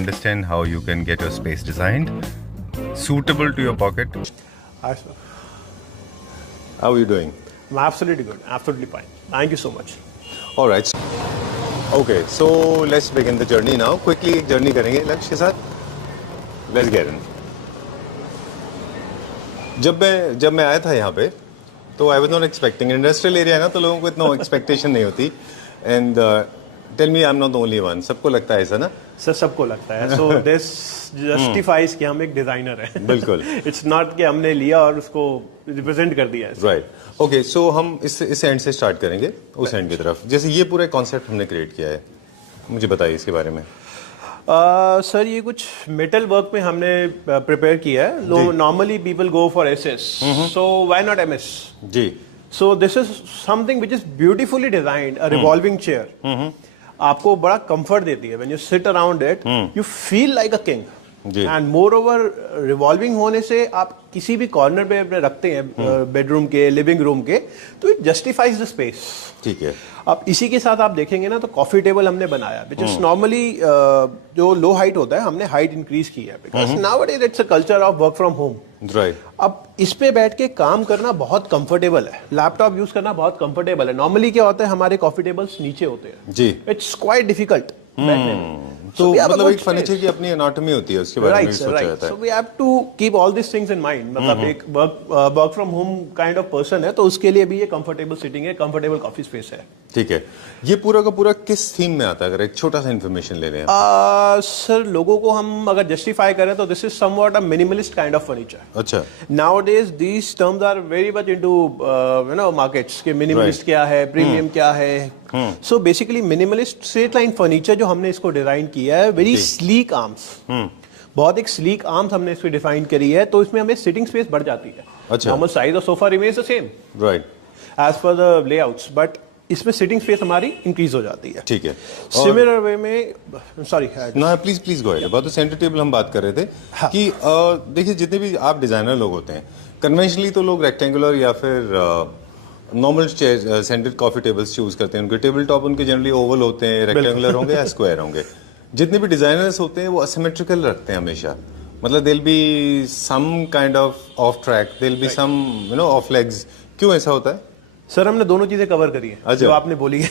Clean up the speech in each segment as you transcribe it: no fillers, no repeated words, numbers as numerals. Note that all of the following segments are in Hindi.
understand how you can get your space designed suitable to your pocket. Hi, sir. How are you doing? I'm absolutely good. Absolutely fine. Thank you so much. All right. Okay, so let's begin the journey now. Quickly एक journey करेंगे लक्ष्य के साथ. Let's get in. जब मैं आया था यहाँ पे तो I was not expecting industrial area है ना तो लोगों को इतना एक्सपेक्टेशन नहीं होती and tell me I am not the only one. सबको लगता है ऐसा ना सर सबको लगता है. सो दिस जस्टिफाइज कि हम एक डिजाइनर हैं. बिल्कुल. इट्स नॉट कि हमने लिया और उसको रिप्रेजेंट कर दिया है. राइट. ओके, सो हम इस एंड से स्टार्ट करेंगे उस एंड की तरफ. जैसे ये पूरा कॉन्सेप्ट हमने क्रिएट किया है, मुझे बताइए इसके बारे में. सर ये कुछ मेटल वर्क में हमने प्रिपेयर किया है. Normally people go for SS, so why not MS. जी. So this is something which is beautifully designed. A revolving chair आपको बड़ा कंफर्ट देती है. When you sit around it you feel like a king. And moreover revolving होने से आप किसी भी कॉर्नर पे अपने रखते हैं बेडरूम के, लिविंग रूम के, तो इट जस्टिफाइज द स्पेस. ठीक है. अब इसी के साथ आप देखेंगे ना तो कॉफी टेबल हमने बनाया विच इज नॉर्मली जो लो हाइट होता है हमने हाइट इंक्रीज की है because nowadays it's a culture of work from home. Right. अब इस पे बैठ के काम करना बहुत कंफर्टेबल है. लैपटॉप यूज करना बहुत कंफर्टेबल है. नॉर्मली क्या होता है हमारे कॉफी टेबल्स नीचे होते हैं. जी. It's quite difficult. तो मतलब एक फर्नीचर की अपनी एनाटॉमी होती है, उसके बारे में सोचा जाता है. So we have to keep all this things in mind. मतलब एक work from home kind of person है तो उसके लिए भी ये कंफर्टेबल सिटिंग है, कंफर्टेबल कॉफी स्पेस है. ठीक है. ये पूरा का पूरा किस थीम में आता है, अगर एक छोटा सा इन्फॉर्मेशन ले रहे हैं? सर लोगों को हम अगर जस्टिफाई करें तो this is somewhat a minimalist kind of furniture. अच्छा. Nowadays these terms are very much into you know markets के मिनिमलिस्ट क्या है, प्रीमियम क्या है. So basically minimalist straight line furniture जो हमने इसको डिजाइन किया है, वेरी स्लीक आर्म्स. बहुत एक स्लीक आर्म्स हमने इसमें डिफाइन करी है तो इसमें हमें सिटिंग स्पेस बढ़ जाती है. अच्छा. Normal size of sofa remains the same right as per the layouts, but इसमें सिटिंग स्पेस हमारी इंक्रीज हो जाती है. ठीक है. सिमिलर वे में सॉरी ना प्लीज गो अहेड. बात सेंटर टेबल हम बात कर रहे थे कि देखिए जितने भी आप डिजाइनर लोग होते हैं कन्वेंशनली तो लोग रेक्टेंगुलर या फिर normal chair centre coffee tables choose करते हैं. उनके टेबल टॉप उनके जनरली ओवल होते हैं, रेक्टेंगुलर होंगे या स्क्वायर होंगे. जितने भी डिजाइनर्स होते हैं वो असिमेट्रिकल रखते हैं हमेशा. मतलब they'll be some kind of track, they'll be some you know of legs. क्यों ऐसा होता है? सर हमने दोनों चीजें कवर करी है जो आपने बोली है.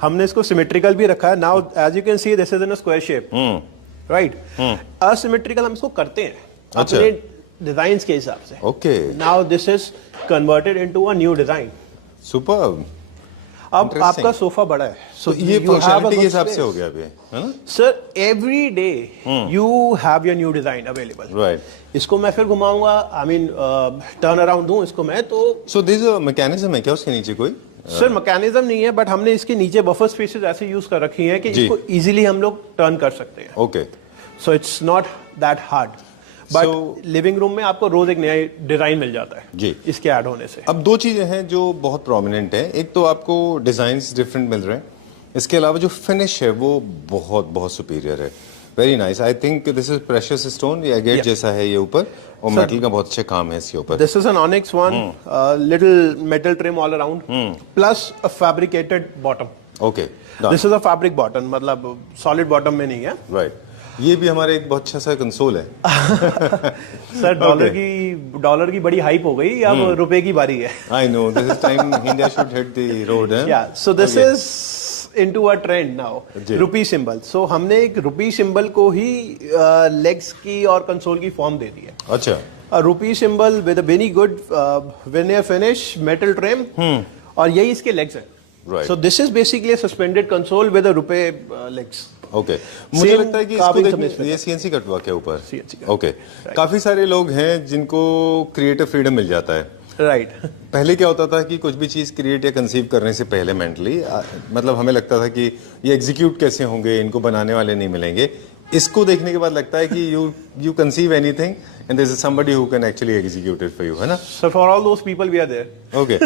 हमने इसको सिमेट्रिकल भी रखा है. Now as you can see this is in a square shape, right. Asymmetrical हम इसको करते हैं अपने डिजाइन्स के हिसाब से. Okay. Now this is converted into a new design. Superb. अब आपका सोफा बड़ा है तो ये फंक्शनलिटी के हिसाब से हो गया अभी, है ना? Sir every day you have your new design available. Right. इसको मैं फिर घुमाऊंगा, आई मीन टर्न अराउंड दूं इसको मैं तो. सो दिस मैकेनिज्म है क्या उसके नीचे कोई? सर मैकेनिज्म नहीं है बट हमने इसके नीचे बफर स्पेसेस ऐसे यूज कर रखी हैं कि इसको इजीली हम लोग टर्न कर सकते हैं. Okay. So it's not that hard. But living room में आपको रोज एक नया डिजाइन मिल जाता है जी इसके ऐड होने से. अब दो चीजें हैं जो बहुत प्रोमिनेंट है. एक तो आपको डिजाइन्स डिफरेंट मिल रहे हैं, इसके अलावा जो फिनिश है वो बहुत बहुत सुपीरियर है. Very nice. I think this is precious stone. ये एगेट जैसा है ये ऊपर, और मेटल का बहुत अच्छा काम है इसके ऊपर. This is an onyx one, little metal trim all around plus a fabricated bottom. Okay. This is a fabric bottom, मतलब सॉलिड बॉटम में नहीं है. राइट. ये भी हमारे एक बहुत अच्छा सा कंसोल है. सर डॉलर की बड़ी हाइप हो गई, अब रुपए की बारी है. I know this is time India should hit the road. Yeah so this is into a trend now, rupee symbol. So हमने एक रुपी सिंबल को ही लेग्स की और कंसोल की फॉर्म दे दी है. अच्छा. रुपी symbol with a very good veneer finish, metal trim, और यही इसके लेग्स है. सो this is basically suspended console with a रुपए लेग्स. ओके. मुझे लगता है कि इसको देखिए ये सीएनसी कटवर्क है ऊपर. ओके. काफी सारे लोग हैं जिनको क्रिएटिव फ्रीडम मिल जाता है. राइट. पहले क्या होता था कि कुछ भी चीज क्रिएट या कंसीव करने से पहले मेंटली मतलब हमें लगता था कि ये एग्जीक्यूट कैसे होंगे, इनको बनाने वाले नहीं मिलेंगे. इसको देखने के बाद लगता है कि you conceive anything and there is somebody who can actually execute it for you, है ना? So for all those people we are there. Okay.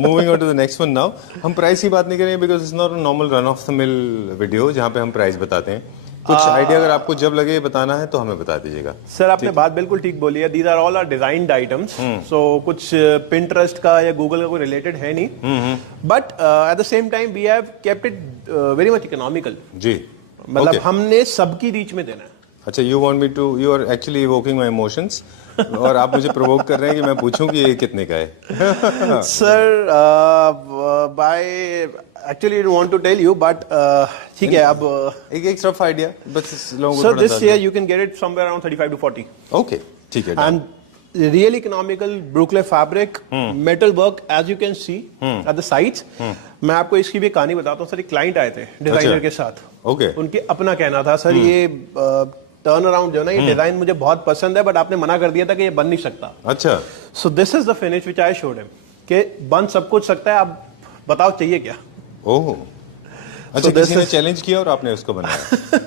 Moving on to the next one now. हम प्राइस की बात नहीं करेंगे because it's not a normal run of the mill video जहाँ पे हम प्राइस बताते हैं. कुछ आइडिया अगर आपको जब लगे बताना है तो हमें बता दीजिएगा. सर आपने बात बिल्कुल ठीक बोली है. These are all are designed items. So कुछ पिंटरेस्ट का या गूगल का कोई रिलेटेड है नहीं, but at the same time we have kept it very much economical. जी. मतलब Okay. हमने सबकी रीच में देना है। अच्छा, you are actually evoking my emotions और आप मुझे प्रोवोक कर रहे हैं कि मैं पूछूं कि ये कितने का है। Sir by actually want to tell you but ठीक है अब एक रफ आइडिया बस लोगों को सर थोड़ा this year you can get it somewhere around 35 to 40 okay, ठीक है। and real economical Brooklyn fabric metal work as you can see at the sides। मैं आपको इसकी भी कहानी बताता हूँ सर। एक क्लाइंट आए थे डिजाइनर के साथ। ओके, उनके अपना कहना था सर ये टर्न अराउंड जो है ना ये डिजाइन मुझे बहुत पसंद है बट आपने मना कर दिया था कि ये बन नहीं सकता। अच्छा, सो this is the finish which I showed him कि बन सब कुछ सकता है, आप बताओ चाहिए क्या। ओह, अच्छा, So this किसी ने is- चैलेंज किया और आपने उसको बनाया।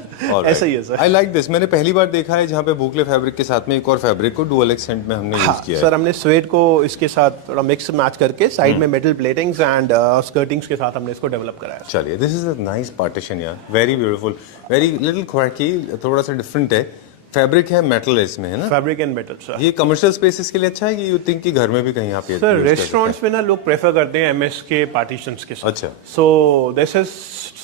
ऐसा ही है सर। I like this. मैंने पहली बार देखा है जहाँ पे बुकले फैब्रिक के साथ में एक और फैब्रिक को डुअल एक्सेंट में हमने यूज किया है। सर हमने स्वेट को इसके साथ थोड़ा मिक्स मैच करके साइड में मेटल प्लेटिंग्स एंड स्कर्टिंग्स के साथ हमने इसको डेवलप कराया। चलिए, this is a nice partition यार, वेरी ब्यूटीफुल, वेरी लिटिल क्वार्की, थोड़ा सा डिफरेंट है। फैब्रिक है, मेटल है इसमें, है ना? Fabric and metal sir. ये कमर्शियल स्पेसेस के लिए अच्छा है कि यू थिंक कि घर में भी कहीं आप ये सर use कर सकते रेस्टोरेंट्स में ना लोग प्रेफर करते हैं एमएस के पार्टीशंस के साथ। अच्छा। सो this is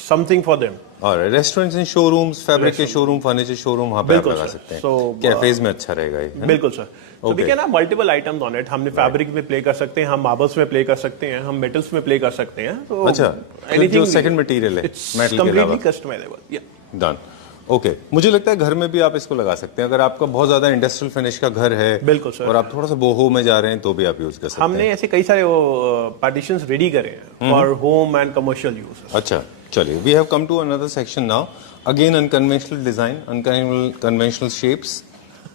something for them. हैं? और रेस्टोरेंट्स एंड शोरूम्स, फैब्रिक के शोरूम, फर्नीचर शोरूम, वहाँ पे आप बिल्कुल लगा सर। सकते हैं। So, कैफेज में अच्छा रहेगा ये, है ना? बिल्कुल सर। तो Okay. We can have multiple items on it. हमने फैब्रिक में प्ले कर सकते हैं, हम मार्बल्स में प्ले कर सकते हैं, हम मेटल्स में प्ले कर सकते हैं। तो अच्छा, तो जो second material है, इट्स metal के कंप्लीटली अलावा। कस्टमाइजेबल। या डन। ओके, मुझे लगता है घर में भी आप इसको लगा सकते हैं। अगर आपका बहुत ज्यादा इंडस्ट्रियल फिनिश का घर है, बिल्कुल सर। और आप थोड़ा सा बोहो में जा रहे हैं तो भी आप यूज कर सकते हमने ऐसे कई सारे पार्टीशंस रेडी करे हैं for home and commercial use. हैं। अच्छा, चलिए, we have come to another section now. Again unconventional design, unconventional shapes.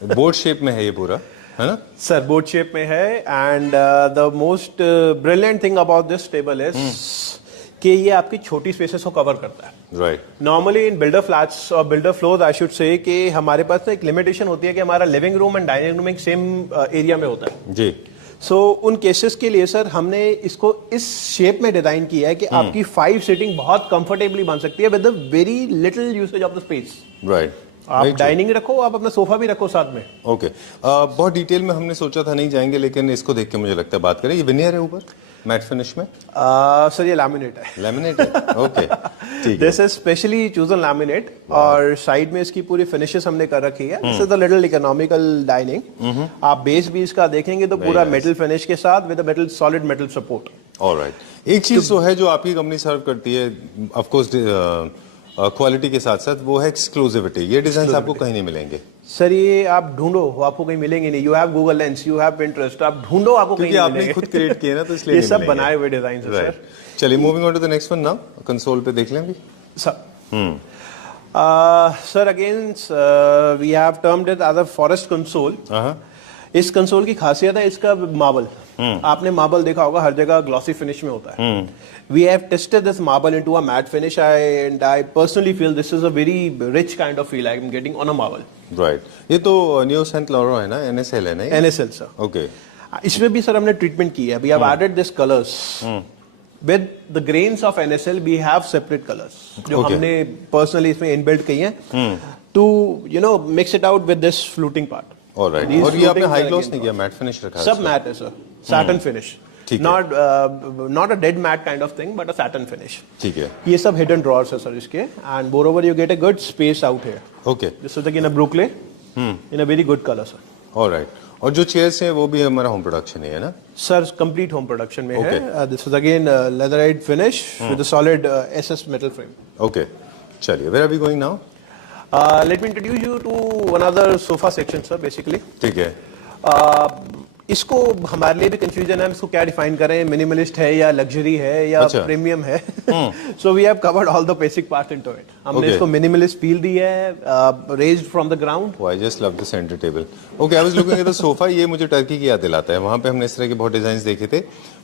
Board shape में है ये पूरा, है ना? सर बोर्ड शेप में है and the most brilliant thing about this table is कि ये आपकी छोटी स्पेसेस को कवर करता है। Right. Normally in builder flats और builder floors I should say कि हमारे पास ना एक लिमिटेशन होती है कि हमारा living room and dining room एक सेम एरिया में होता है। जी। सो उन केसेस के लिए सर हमने इसको इस शेप में डिजाइन किया है कि आपकी 5 सीटिंग बहुत कंफर्टेबली बन सकती है with a very little usage of the space. Right. आप डाइनिंग रखो, आप अपना सोफा भी रखो साथ में। ओके, बहुत डिटेल में हमने सोचा था नहीं जाएंगे, लेकिन इसको देख के मुझे लगता है बात करें। ये विनियर है ऊपर मैट फिनिश में? सर ये लैमिनेट है। लैमिनेट है, ओके, ठीक है। This is specially chosen laminate और साइड में इसकी पूरी फिनिशेस हमने कर रखी है। This is the little economical dining. आप बेस भी इसका देखेंगे तो पूरा मेटल फिनिश के साथ with metal solid metal support. Alright. एक चीज तो है जो आपकी कंपनी सर्व करती है, ऑफ कोर्स क्वालिटी के साथ साथ, वो है एक्सक्लूसिविटी। ये डिजाइन आपको कहीं नहीं मिलेंगे। सर ये आप ढूंढो, आपको कहीं मिलेंगे नहीं। You have Google lens, you have Pinterest, आप ढूंढो, आपको कहीं क्योंकि नहीं आपने मिलेंगे। खुद क्रिएट किए ना, तो इसलिए ये नहीं सब मिलेंगे। बनाए हुए डिजाइन है राइट। सर। चलिए, moving on to the next one now. Console पे देख लें अभी। Sir sir again we have termed it as a forest console. इस कंसोल की खासियत है इसका मार्बल। आपने मार्बल देखा होगा हर जगह ग्लॉसी फिनिश में होता है। We have tested this marble into a matte finish and I personally feel this is a very rich kind of feel I am getting on a marble. Right. ये तो न्यू सेंट लॉरो है ना, एनएसएल है ना? NSL sir. ओके। इसमें भी सर हमने ट्रीटमेंट की है। We have added this colours with the grains of NSL. We have separate colours जो Okay. हमने पर्सनली इसमें इनबिल्ट की हैं to you know mix it out with this fluting part. Alright. These और ये आपने floating high are gloss again नहीं किया, मैट फिनिश रखा है सब इसमें? मैट है सर, सैटन फिनिश। ठीक है। Not a dead matt kind of thing but a satin finish. ठीक है। ये सब हिडन ड्रॉर्स है सर इसके and moreover you get a good space out here. Okay, this is again a Brooklyn in a very good colour sir. Alright. और जो चेयर्स हैं वो भी हमारा होम प्रोडक्शन है ना? सर कंप्लीट होम प्रोडक्शन में Okay. है। This is again leatherite finish with a solid SS metal frame. Okay, चलिए, where are we going now? Let me introduce you to another sofa section sir. Basically ठीक है। इसको हमारे लिए भी कंफ्यूजन है, इसको क्या डिफाइन करें, मिनिमलिस्ट है या लग्जरी है या अच्छा। प्रीमियम है। So we have covered all the basic parts into it. हमने Okay. इसको मिनिमलिस्ट फील दी है, raised from the ground. Oh, I just love the center table. Okay, I was looking at the sofa. ये मुझे टर्की की याद दिलाता है। वहाँ पे हमने इस तरह के बहुत डिजाइन देखे थे,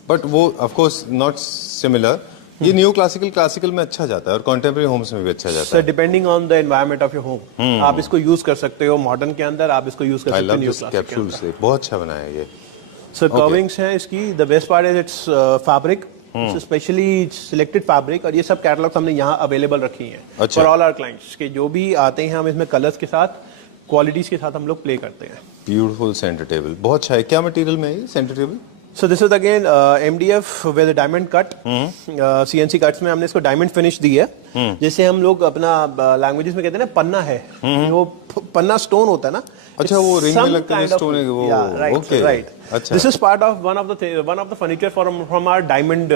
बट वो ऑफ कोर्स नॉट सिमिलर। ये न्यू क्लासिकल में अच्छा जाता है और कॉन्टेम्परेरी होम्स में भी अच्छा जाता sir depending on the environment of your home आप इसको यूज कर सकते हो मॉडर्न के अंदर, आप इसको यूज कर है। आई सकते हो लव न्यू दिस क्लासिक के कैप्सूल अंदर। से, बहुत अच्छा बनाया है ये। सर कर्विंग्स हैं इसकी। The best part is it's fabric, specially selected fabric, और ये सब कैटलॉग्स हमने यहाँ अवेलेबल रखी हैं अच्छा। फॉर ऑल आवर क्लाइंट्स के जो भी आते हैं। हम इसमें कलर्स के साथ, क्वालिटीज के साथ हम लोग प्ले करते हैं। ब्यूटीफुल सेंटर टेबल, बहुत अच्छा है। क्या मटेरियल में है ये centre table? So this is again MDF with a diamond cut. CNC cuts में हमने इसको डायमंड फिनिश दी है. जैसे हम लोग अपना लैंग्वेजेस में कहते हैं ना पन्ना है, वो पन्ना स्टोन होता है ना. अच्छा, वो रिंग में लगता है स्टोन है वो. Okay, right. अच्छा. This is part of one of the furniture from our diamond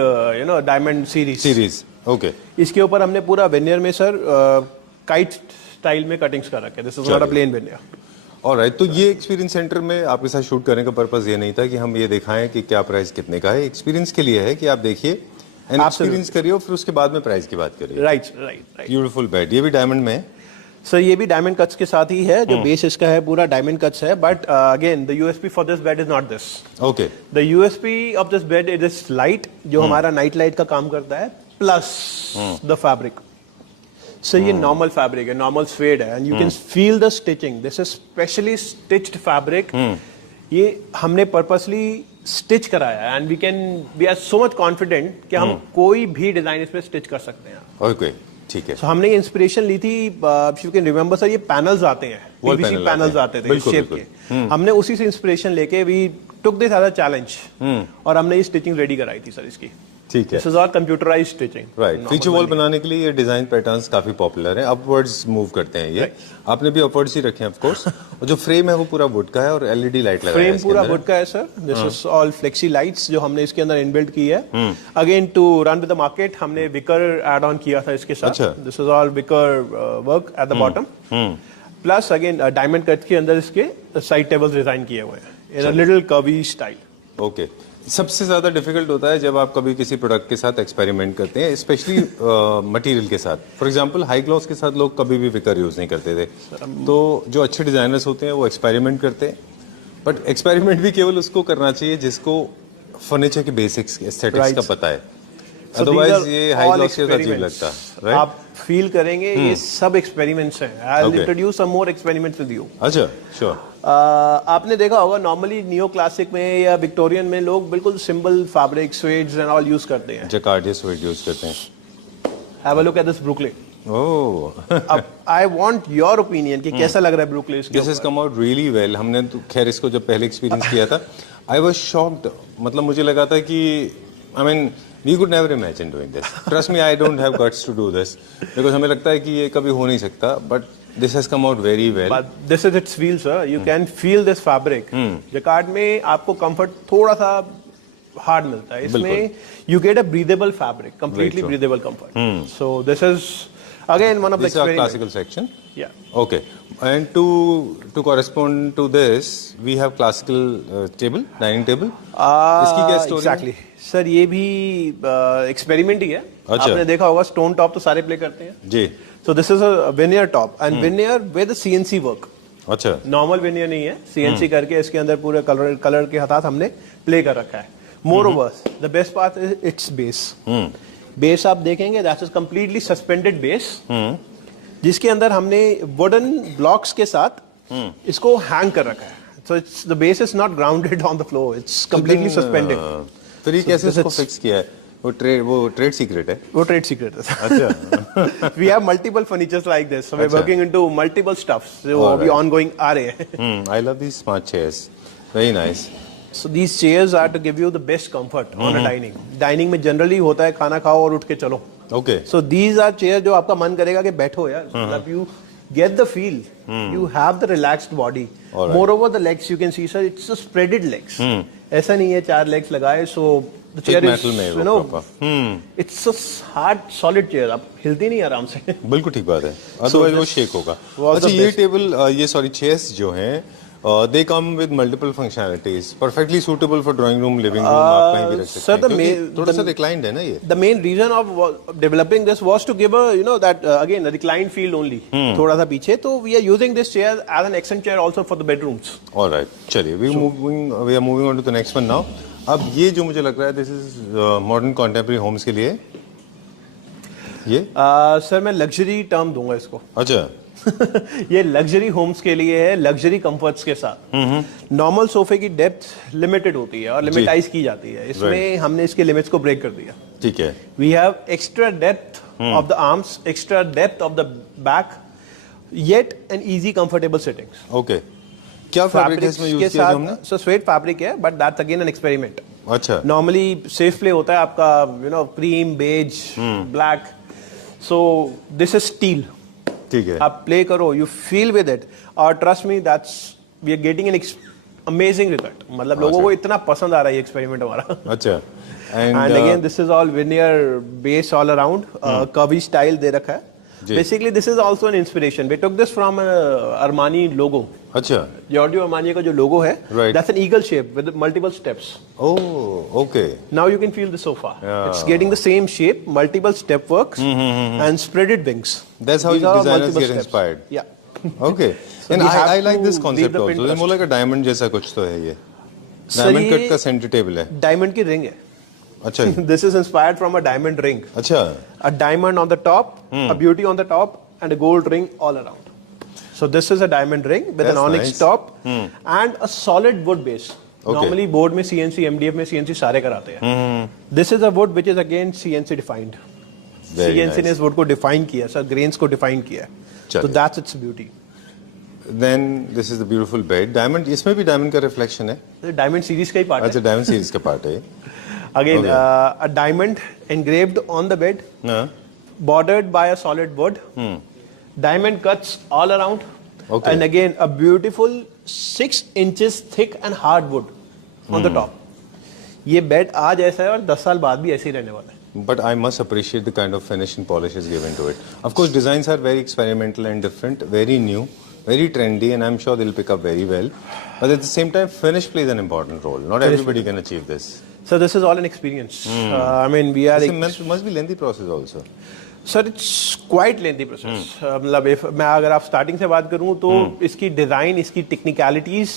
diamond series. Okay. इसके ऊपर हमने पूरा वेनियर में सर काइट स्टाइल में कटिंग्स कर रखे. This is not a plain veneer. Alright, तो ये एक्सपीरियंस सेंटर में आपके साथ शूट करने का पर्पस ये नहीं था कि हम ये दिखाएं कि क्या प्राइस कितने का है. एक्सपीरियंस के लिए है कि आप देखिए एंड एक्सपीरियंस करिए और फिर उसके बाद में प्राइस की बात करिए. राइट. Beautiful bed. ये भी डायमंड में है सर. ये भी डायमंड कट्स के साथ ही है. जो बेस इसका है पूरा डायमंड कट्स है. But again the USP for this bed is not this. Okay. The USP of this bed is this light जो हमारा नाइट लाइट का काम करता है, प्लस द फैब्रिक. सो ये नॉर्मल फैब्रिक है, नॉर्मल स्वेड है, and you can feel the stitching. This is specially stitched fabric. ये हमने पर्पसली स्टिच कराया है, and we are so much confident कि हम कोई भी डिजाइन इसमें स्टिच कर सकते हैं. ओके, ठीक है. So, हमने ये इंस्पिरेशन ली थी. यू कैन रिमेंबर सर, ये पैनल्स आते हैं, पीवीसी पैनल्स आते थे इस शेप के. हमने उसी से इंस्पिरेशन लेके we took this as a challenge, और हमने ये स्टिचिंग रेडी कराई थी सर इसकी. ठीक है. This is all computerised stitching. Right. Feature wall बनाने के लिए ये डिजाइन पैटर्न्स काफी पॉपुलर हैं. अपवर्ड्स मूव करते हैं ये. आपने भी अपवर्ड्स ही रखे हैं ऑफ कोर्स. और जो फ्रेम है वो पूरा वुड का है और एलईडी लाइट लगाया है. फ्रेम पूरा वुड का है sir. This is all flexi lights जो हमने इसके अंदर इनबिल्ट की है. Again to run with the market हमने विकर ऐड ऑन किया था इसके साथ. This is all wicker work at the bottom. Plus again diamond cut के अंदर इसके साइड टेबल्स डिजाइन किए हुए हैं in a little curvy style. Okay. सबसे ज्यादा डिफिकल्ट होता है जब आप कभी किसी प्रोडक्ट के साथ एक्सपेरिमेंट करते हैं, स्पेशली मटेरियल के साथ. फॉर एग्जांपल हाई ग्लॉस के साथ लोग कभी भी विकर यूज नहीं करते थे. तो जो अच्छे डिजाइनर्स होते हैं वो एक्सपेरिमेंट करते हैं, बट एक्सपेरिमेंट भी केवल उसको करना चाहिए जिसको फर्नीचर के बेसिक्स एस्थेटिक्स का पता है. अदरवाइज ये हाई ग्लॉस के साथ अजीब लगता है. आप फील करेंगे ये सब एक्सपेरिमेंट्स हैं. I will introduce some more experiments with you. अच्छा, श्योर. आपने देखा होगा नॉर्मली नियो क्लासिक में या विक्टोरियन में लोग बिल्कुल simple fabric suedes and all use करते हैं. जकार्ड या स्वेड यूज करते हैं. Have a look at this Brooklyn. Oh. अब आई वांट योर ओपिनियन कि कैसा लग रहा है ब्रुकलिन इसके. This has come out really well. हमने तो खैर इसको जब पहले एक्सपीरियंस किया था, आई वाज शॉक्ड. मतलब मुझे लगा था कि I mean we could never imagine doing this. Trust me, I don't have guts to do this because हमें लगता है कि ये कभी हो नहीं सकता. But this has come out very well. But this is its feel, sir. You can feel this fabric. Jacquard में आपको कंफर्ट थोड़ा सा हार्ड मिलता है. इसमें you get a breathable fabric, completely breathable comfort. So this is again one of the experiments. This is our classical section. Yeah. Okay. And to correspond to this, we have classical table, dining table. इसकी क्या स्टोरी? Exactly. सर ये भी एक्सपेरिमेंट ही है. अच्छा. आपने देखा होगा स्टोन टॉप तो सारे प्ले करते हैं जी. So this is a veneer top and veneer with CNC work. अच्छा. नॉर्मल वेनियर नहीं है, सीएनसी करके इसके अंदर पूरे कलर के साथ हमने प्ले कर रखा है. More over the best part is it's base. Base आप देखेंगे that is completely suspended base, जिसके अंदर हमने वुडन ब्लॉक्स के साथ इसको हैंग कर रखा है. So it's the base is not grounded on the floor, it's completely suspended. फिर ये कैसे इसको फिक्स किया है? वो ट्रेड सीक्रेट है. वो ट्रेड सीक्रेट है. अच्छा. We have multiple furnitures like this, so we're working into multiple stuffs. So we ongoing आ रहे हैं. I love these smart chairs. Very nice. So these chairs are to give you the best comfort on a dining. Dining में generally होता है खाना खाओ और उठ के चलो. Okay. So these are chairs जो आपका मन करेगा कि बैठो यार. मतलब you get the feel. You have the relaxed body. Moreover the legs you can see sir, it's a spreaded legs. ऐसा नहीं है 4 legs लगाए. So the chair is, you know, it's a hard solid chair. आप हिलती नहीं आराम से. बिल्कुल ठीक बात है. अदरवाइज वो शेक होगा. अच्छा, ये टेबल ये सॉरी चेयर्स जो हैं they come with multiple functionalities, perfectly suitable for drawing room, living room. आप कहीं भी रख सकते हैं. थोड़ा सा reclined है ना ये. The main reason of developing this was to give a that again a reclined feel only. थोड़ा सा पीछे. तो we are using this chair as an accent chair also for the bedrooms. All right. चलिए we are moving on to the next one now. अब ये जो मुझे लग रहा है this is modern contemporary homes के लिए. ये सर मैं लग्जरी टर्म दूंगा इसको. अच्छा. ये लग्जरी होम्स के लिए है, लग्जरी कंफर्ट्स के साथ. नॉर्मल सोफे की डेप्थ लिमिटेड होती है और लिमिटाइज की जाती है. इसमें हमने इसके लिमिट्स को ब्रेक कर दिया. ठीक है. We have extra depth of the arms, extra depth of the back, yet an easy comfortable sittings. Okay. क्या फैब्रिक है इसमें यूज किया हमने? सो स्वेट फैब्रिक है, but that's again an experiment. अच्छा नॉर्मली सेफ प्ले होता है आपका, you know, cream, beige, black. So this is steel. ठीक है. आप प्ले करो, यू फील विद इट, और trust me that's we are getting an amazing result. मतलब लोगों को इतना पसंद आ रहा है ये एक्सपेरिमेंट हमारा. अच्छा. And again this is all veneer base all around, curvy style दे रखा है. Basically this is also an inspiration. We took this from Armani logo. अच्छा. जॉर्जियो अरमानी का जो लोगो है, that's an eagle shape with multiple steps. Oh, okay. Now you can feel the sofa. It's getting the same shape, multiple step works, and spreaded wings. That's how These are all designers multiple get steps. inspired. Yeah. Okay. So And we have I like to this leave concept the also. Pinterest. मुझे लगा डायमंड जैसा कुछ तो है ये. Sir, डायमंड ये कट का सेंटर टेबल है. डायमंड की रिंग है. अच्छा. This is inspired from a diamond ring. अच्छा. A diamond on the top, a beauty on the top, and a gold ring all around. So this is a diamond ring with That's an onyx nice. top and a solid wood base. Okay. Normally board में CNC, MDF में CNC सारे कराते हैं. This is a wood which is again CNC defined. Very CNC ने nice. इस wood को define किया, सर grains को define किया. So चलिए. that's its beauty. Then this is the beautiful bed. Diamond, इसमें भी डायमंड का रिफ्लेक्शन है. डायमंड सीरीज का ही पार्ट अच्छा, है. डायमंड सीरीज का पार्ट है. Again, Okay. a diamond engraved on the bed, हाँ. bordered by a solid wood. Diamond cuts all around. Okay. And again, a beautiful 6 inches thick and hard wood on the top. ये बेड आज ऐसा है और 10 साल बाद भी ऐसे ही रहने वाला है. But I must appreciate the kind of finish and polish is given to it. Of course, designs are very experimental and different, very new, very trendy, and I'm sure they'll pick up very well. But at the same time, finish plays an important role. Not everybody can achieve this. So this is all an experience. I mean, we are. Must be lengthy process also. Sir, it's quite lengthy process. मतलब मैं अगर आप स्टार्टिंग से बात करूं तो इसकी डिजाइन, इसकी टेक्निकलिटीज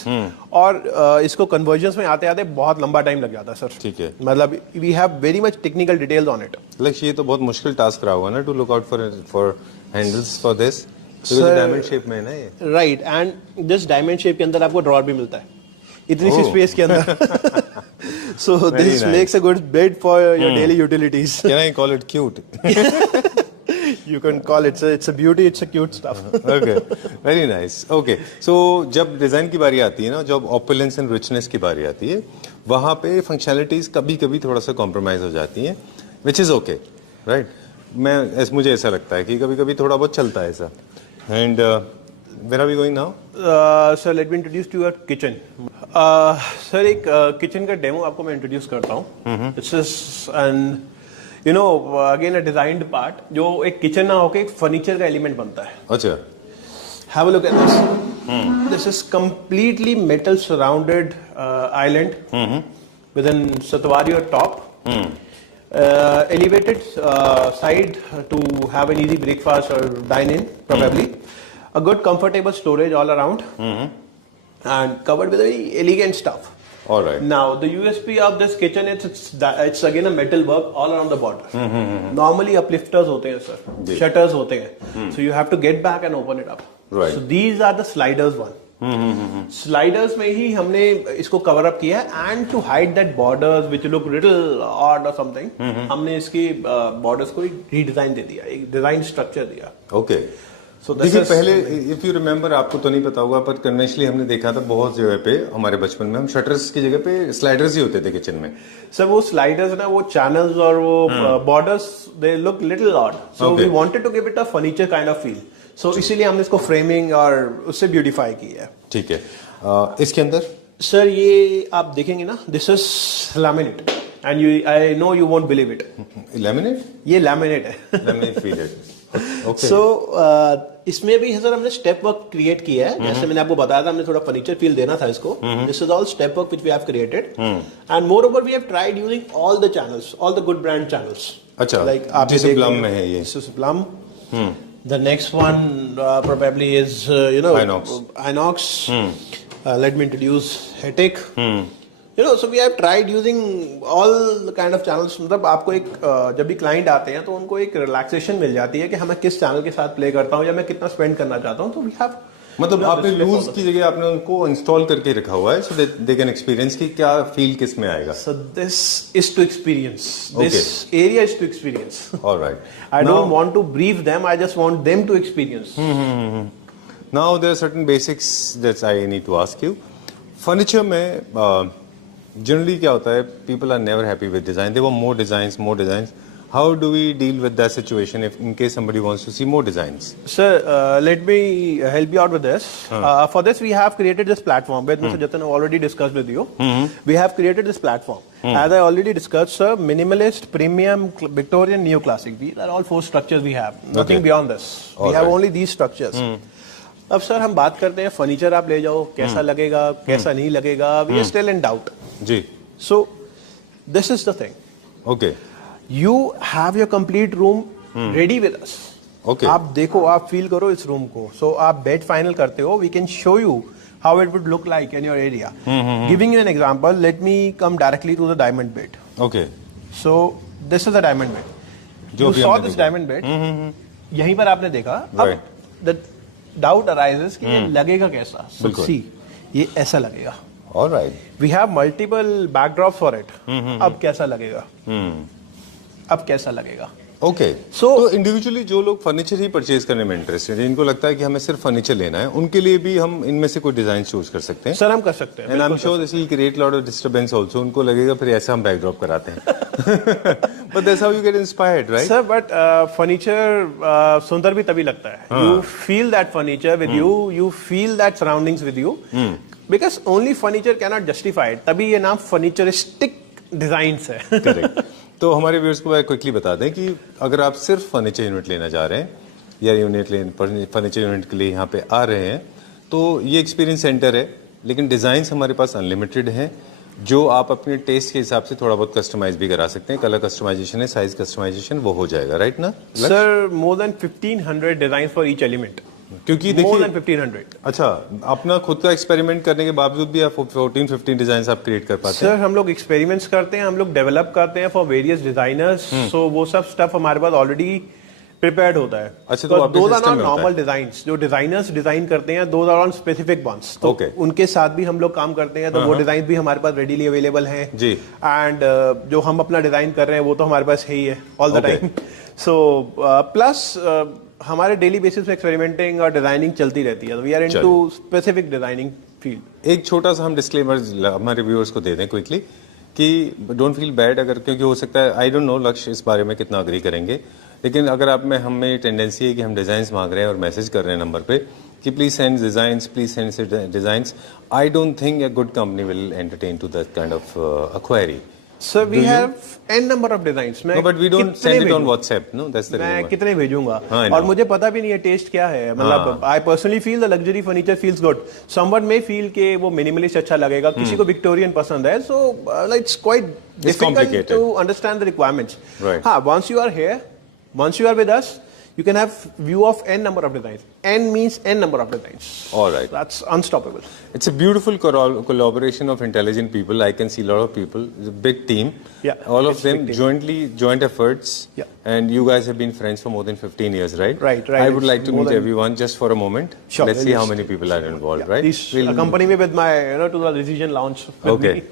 और इसको कन्वर्जन्स में आते आते बहुत लंबा टाइम लग जाता है सर. ठीक है. मतलब we have very much technical details on it. Lakshya, ये तो बहुत मुश्किल टास्क रहा होगा ना, to look out for handles for this. Sir, diamond shape में है ना ये. Right. And this diamond shape के अंदर आपको ड्रॉअर भी मिलता है इतनी सी स्पेस के अंदर. So this makes a good bed for your daily utilities. Can I call it cute? You can call it. It's a beauty. It's a cute stuff. Okay, very nice. Okay, so जब डिजाइन की बारी आती है ना, जब ऑपुलेंस एंड रिचनेस की बारी आती है, वहाँ पे फंक्शनैलिटीज कभी-कभी थोड़ा सा कॉम्प्रोमाइज हो जाती हैं, which is okay, right? मुझे ऐसा लगता है कि कभी-कभी थोड़ा बहुत चलता है ऐसा. And where are we going now? Sir, let me introduce to your kitchen. Sir, एक किचन का डेमो आपको मैं इंट्रोड्यूस करता हूँ. This is an again a designed part जो एक किचन ना होके एक फर्नीचर का एलिमेंट बनता है. अच्छा. Have a look at this. This is completely metal surrounded island with an Satvario top. Elevated side to have an easy breakfast or dine in probably. A good comfortable storage all around. And covered with very elegant stuff. All right. Now the USP of this kitchen it's again a metal work all around the border. Normally uplifters होते हैं sir, shutters होते हैं. So you have to get back and open it up. Right. So these are the sliders one. Sliders में ही हमने इसको cover up किया है and to hide that borders which look little odd or something, हमने इसकी borders को एक redesign दे दिया, एक design structure दिया. Okay. So this देखिए is पहले इफ यू रिमेम्बर, आपको तो नहीं पता होगा पर कन्वेंशनली हमने देखा था बहुत जगह पे हमारे बचपन में, हम शटर्स की जगह पे स्लाइडर्स ही होते थे किचन में. सर वो स्लाइडर्स ना, वो चैनल्स और वो borders they look little odd, so we wanted to give it a furniture kind of feel. So इसीलिए हमने इसको फ्रेमिंग और उससे ब्यूटीफाई किया है. ठीक है. इसके अंदर सर ये आप देखेंगे ना, this is laminate and you I know you won't believe it. Laminate? ये लैमिनेट है. Laminate feel it. Okay. So, इसमें भी सर हमने स्टेप वर्क क्रिएट किया है. जैसे मैंने आपको बताया था, हमने थोड़ा फर्नीचर फील देना था इसको. This is all step work which we have created and moreover we have tried using all the channels, all the good brand channels. अच्छा. लाइक आप जैसे प्लम में है ये. This is plum. The next one probably is Inox. Let me introduce Hetic. So we have tried using all the kind of channels. मतलब आपको एक जब भी क्लाइंट आते हैं तो उनको एक रिलैक्सेशन मिल जाती है कि मैं किस चैनल के साथ प्ले करता हूँ या मैं कितना स्पेंड करना चाहता हूँ. तो वी हैव मतलब आपने यूज की जगह आपने उनको इंस्टॉल करके रखा हुआ है, सो दे कैन एक्सपीरियंस कि क्या फील किस में आएगा. So this is to experience. This area is to experience. All right. I don't want to brief them. I just want them to experience. Now there are certain basics that I need to ask you. Furniture में जनरली क्या होता है, people are never happy with design, they want more designs. How do we deal with that situation if in case somebody wants to see more designs? Sir, let me help you out with this. For this, we have created this platform with Mr. Jatan already discussed with you. We have created this platform. As I already discussed, sir, minimalist, premium, Victorian, neoclassic. These are all 4 structures we have. Nothing beyond this. We have only these structures. अब सर हम बात करते हैं फर्नीचर आप ले जाओ, कैसा लगेगा, कैसा नहीं लगेगा. We are still in doubt. Ji. So, this is the thing. Okay. You have your complete room ready with us. Okay. आप देखो, आप फील करो इस रूम को. So आप बेड फाइनल करते हो. We can show you how it would look like in your area. Giving you an example, let me come directly to the diamond bed. Okay. So this is a diamond bed. जो You saw this diamond bed. यहीं पर आपने देखा. Right. अब the doubt arises कि ये लगेगा कैसा. So बिल्कुल. see, ये ऐसा लगेगा. All right. We have multiple backdrops for it. अब कैसा लगेगा? अब कैसा लगेगा? ओके. So- तो इंडिविजुअली जो लोग फर्नीचर ही परचेज करने में इंटरेस्टेड है, इनको लगता है कि हमें सिर्फ फर्नीचर लेना है, उनके लिए भी हम इनमें से कोई डिजाइन चूज कर सकते हैं. सर हम कर सकते हैं. And I am sure this will create lot of disturbance also. उनको लगेगा फिर ऐसा हम बैकड्रॉप कराते हैं. But that's how you get inspired, right? Sir but furniture सुंदर भी तभी लगता है. You feel that furniture with you, you feel that surroundings with you, because only furniture can not justify it. तभी ये नाम फर्नीचरिस्टिक डिजाइन्स है. करेक्ट. तो हमारे व्यूअर्स को क्विकली बता दें कि अगर आप सिर्फ फर्नीचर यूनिट लेना चाह रहे हैं या फर्नीचर यूनिट के लिए यहाँ पे आ रहे हैं, तो ये एक्सपीरियंस सेंटर है, लेकिन डिज़ाइंस हमारे पास अनलिमिटेड हैं, जो आप अपने टेस्ट के हिसाब से थोड़ा बहुत कस्टमाइज भी करा सकते हैं. कलर कस्टमाइजेशन है, साइज कस्टमाइजेशन वो हो जाएगा, राइट ना? Sir more than 1500 design for each element. क्योंकि मोर देखिए, देन 1500. अच्छा, अपना खुद का एक्सपेरिमेंट करने के बावजूद भी आप 14-15 डिजाइन आप क्रिएट कर पाते हैं. सर हम लोग एक्सपेरिमेंट्स करते हैं, हम लोग डेवलप करते हैं फॉर वेरियस डिजाइनर्स. सो वो सब स्टफ हमारे पास ऑलरेडी प्रिपेयर्ड होता है. अच्छा, तो आपके दोज आर system नॉट में होता नॉर्मल डिजाइन्स. जो डिजाइनर्स डिजाइन करते हैं, those are on specific ones. तो Okay. उनके साथ भी हम लोग काम करते हैं. तो वो डिजाइन भी हमारे पास रेडीली अवेलेबल हैं. जी. एंड जो हम अपना डिजाइन कर रहे हैं वो तो हमारे पास है ही है all the Okay. Time. So plus हमारे डेली बेसिस पे एक्सपेरिमेंटिंग और डिजाइनिंग चलती रहती है. We are into specific designing field. एक छोटा सा हम डिस्क्लेमर हमारे व्यूअर्स को दे दें क्विकली कि डोंट फील बैड, अगर क्योंकि हो सकता है, आई डोंट नो लक्ष्य इस बारे में कितना अग्री करेंगे, लेकिन अगर आप में हमें टेंडेंसी है कि हम डिजाइंस मांग रहे हैं और मैसेज कर रहे हैं नंबर पे कि please send designs, please send designs, I don't think a good company will entertain to that kind of a query. Sir we have n number of designs. No, but we don't send it on WhatsApp. No, that's the मैं reason. कितने भेजूंगा? हाँ, I और know. मुझे पता भी नहीं है टेस्ट क्या है. मतलब आई personally feel the luxury furniture feels good. Someone may feel के वो मिनिमलिस्ट अच्छा लगेगा, किसी को विक्टोरियन पसंद है. So it's quite difficult complicated. To understand the requirements. Right. हाँ, once you are here, once you are with us, you can have view of n number of designs. N means n number of designs. All right. That's unstoppable. It's a beautiful collaboration of intelligent people. I can see a lot of people. It's a big team. Yeah, All of it's a them big team. joint efforts. Yeah. And you guys have been friends for more than 15 years, right? Right. I would It's like to more meet than- everyone just for a moment. Sure, Let's see how let's- many people are involved, Yeah, right? please accompany me with my, to the decision launch with Okay. me.